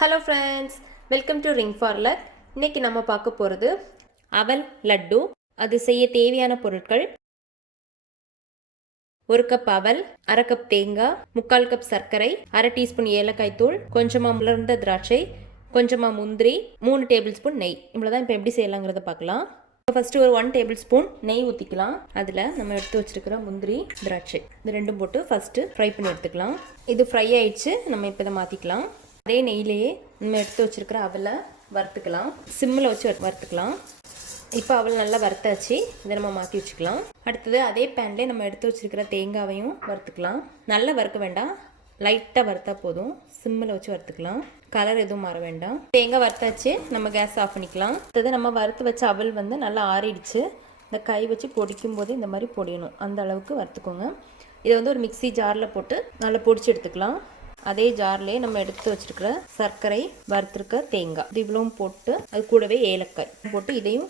Hello friends, welcome to ring parlour. இன்றைக்கி நம்ம பார்க்க போகிறது அவல் லட்டு. அது செய்ய தேவையான பொருட்கள்: 1 கப் அவல், 1/2 கப் தேங்காய், 3/4 கப் சர்க்கரை, 1/2 டீஸ்பூன் ஏலக்காய் தூள், கொஞ்சமாக முளர்ந்த திராட்சை, கொஞ்சமாக முந்திரி, 3 டேபிள் ஸ்பூன் நெய். இவ்வளோதான். இப்போ எப்படி செய்யலாங்கிறத பார்க்கலாம். ஃபஸ்ட்டு ஒரு 1 டேபிள் ஸ்பூன் நெய் ஊற்றிக்கலாம். அதில் நம்ம எடுத்து வச்சுருக்கிற முந்திரி, திராட்சை இது ரெண்டும் போட்டு ஃபஸ்ட்டு ஃப்ரை பண்ணி எடுத்துக்கலாம். இது ஃப்ரை ஆயிடுச்சு. நம்ம இப்போ இதை மாற்றிக்கலாம். அதே நெய்லேயே நம்ம எடுத்து வச்சுருக்கிற அவலை வறுத்துக்கலாம். சிம்மில் வச்சு வறுத்துக்கலாம். இப்போ அவல் நல்லா வறுத்தாச்சு. இதை நம்ம மாற்றி வச்சுக்கலாம். அடுத்தது அதே பேன்லேயே நம்ம எடுத்து வச்சுருக்கிற தேங்காவையும் வறுத்துக்கலாம். நல்லா வறுக்க வேண்டாம், லைட்டாக வறுத்தா போதும். சிம்மில் வச்சு வறுத்துக்கலாம். கலர் எதுவும் மாற வேண்டாம். தேங்காய் வறுத்தாச்சு. நம்ம கேஸ் ஆஃப் பண்ணிக்கலாம். அடுத்தது நம்ம வறுத்து வச்ச அவல் நல்லா ஆறிடுச்சு. இந்த கை வச்சு பொடிக்கும் போது இந்த மாதிரி பொடியணும். அந்த அளவுக்கு வறுத்துக்கோங்க. இதை ஒரு மிக்ஸி ஜாரில் போட்டு நல்லா பொடிச்சு எடுத்துக்கலாம். அதே ஜார்லேயே நம்ம எடுத்து வச்சுருக்கிற சர்க்கரை, வறுத்துருக்க தேங்காய் இது இவ்வளவும் போட்டு, அது கூடவே ஏலக்காய் போட்டு இதையும்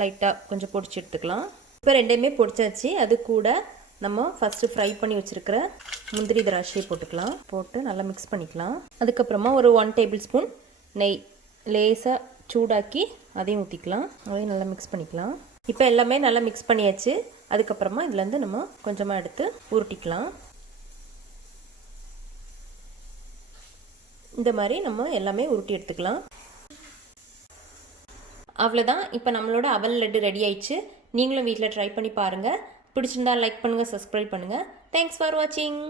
லைட்டாக கொஞ்சம் பொடிச்சு எடுத்துக்கலாம். இப்போ ரெண்டையுமே பொடிச்சாச்சு. அது கூட நம்ம ஃபஸ்ட்டு ஃப்ரை பண்ணி வச்சுருக்கிற முந்திரி, திராட்சையை போட்டுக்கலாம். போட்டு நல்லா மிக்ஸ் பண்ணிக்கலாம். அதுக்கப்புறமா ஒரு 1 டேபிள் ஸ்பூன் நெய் லேசாக சூடாக்கி அதையும் ஊற்றிக்கலாம். அதையும் நல்லா மிக்ஸ் பண்ணிக்கலாம். இப்போ எல்லாமே நல்லா மிக்ஸ் பண்ணியாச்சு. அதுக்கப்புறமா இதுலேருந்து நம்ம கொஞ்சமாக எடுத்து உருட்டிக்கலாம். இந்த மாதிரி நம்ம எல்லாமே உருட்டி எடுத்துக்கலாம். அவ்வளோதான். இப்போ நம்மளோட அவல் லட்டு ரெடி ஆயிடுச்சு. நீங்களும் வீட்டில் ட்ரை பண்ணி பாருங்கள். பிடிச்சிருந்தா லைக் பண்ணுங்கள், சப்ஸ்கிரைப் பண்ணுங்கள். தேங்க்ஸ் ஃபார் வாட்சிங்.